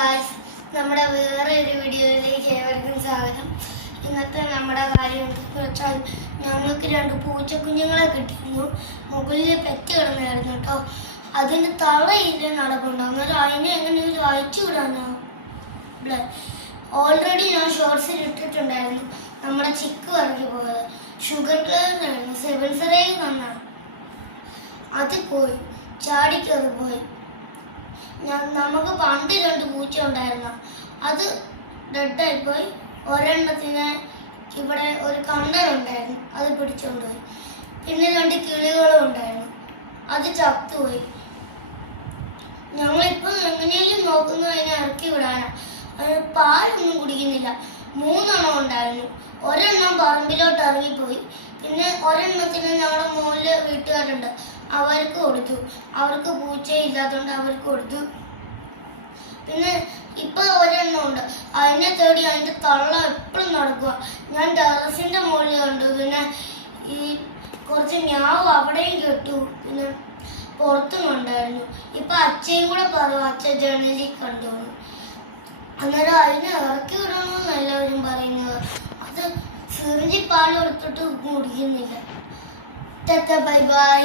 Guys, നമ്മുടെ വേറെ ഒരു വീഡിയോയിലേക്ക് ഏവർക്കും സ്വാഗതം. ഇന്നത്തെ നമ്മുടെ കാര്യം എന്തെന്ന് വെച്ചാൽ ഞങ്ങൾക്ക് 2 പൂച്ചക്കുഞ്ഞുങ്ങളെ കിട്ടിയിരുന്നു. മുകളിൽ പെറ്റ് കിടന്നായിരുന്നു കേട്ടോ. അതിൻ്റെ തളയില്ല നടപ്പുണ്ട്. അന്നേരം അതിനെ എങ്ങനെ അയച്ചു വിടാനോ? ഇവിടെ ഓൾറെഡി ഞാൻ ഷോർട്സിൽ ഇട്ടിട്ടുണ്ടായിരുന്നു. നമ്മുടെ ചിക്ക് പറഞ്ഞു പോയത് ഷുഗർ ക്ലയറിനായിരുന്നു. 7 സെറയിൽ നന്നാണ്. അത് പോയി, ചാടിക്കറി പോയി. നമുക്ക് പണ്ട് 2 പൂച്ച ഉണ്ടായിരുന്നു. അത് ഡെഡായിപ്പോയി. ഒരെണ്ണത്തിന് ഇവിടെ ഒരു കണ്ടനുണ്ടായിരുന്നു, അത് പിടിച്ചുകൊണ്ടുപോയി. പിന്നെ 2 കിളികളും ഉണ്ടായിരുന്നു, അത് ചത്തുപോയി. ഞങ്ങളിപ്പോൾ എങ്ങനെയും നോക്കുന്നത് അതിനെ ഇറക്കി വിടാനാ. പാലൊന്നും കുടിക്കുന്നില്ല. 3 എണ്ണം ഉണ്ടായിരുന്നു. ഒരെണ്ണം പറമ്പിലോട്ട് ഇറങ്ങിപ്പോയി. പിന്നെ ഒരെണ്ണത്തിന് ഞങ്ങളുടെ മുകളിൽ വീട്ടുകാരുണ്ട്, അവർക്ക് കൊടുത്തു. അവർക്ക് പൂച്ചയില്ലാത്തതുകൊണ്ട് അവർക്ക് കൊടുത്തു. പിന്നെ ഇപ്പൊ ഒരെണ്ണം ഉണ്ട്, അതിനെ തേടി അതിന്റെ തള്ള എപ്പോഴും നടക്കുക. ഞാൻ ടെറസിന്റെ മുകളിൽ കണ്ടു. പിന്നെ ഈ കുറച്ച് ഞാവ് അവിടെയും കെട്ടു. പിന്നെ പുറത്തും ഉണ്ടായിരുന്നു. ഇപ്പൊ അച്ഛയും കൂടെ പറയും, അച്ഛൻ ജനലിൽ കണ്ടു. അന്നേരം അതിനെ ഇറക്കി വിടണമെന്ന് എല്ലാവരും പറയുന്നത്. അത് സിറിഞ്ചി പാൽ കൊടുത്തിട്ട് കുടിക്കുന്നില്ല. Bye bye.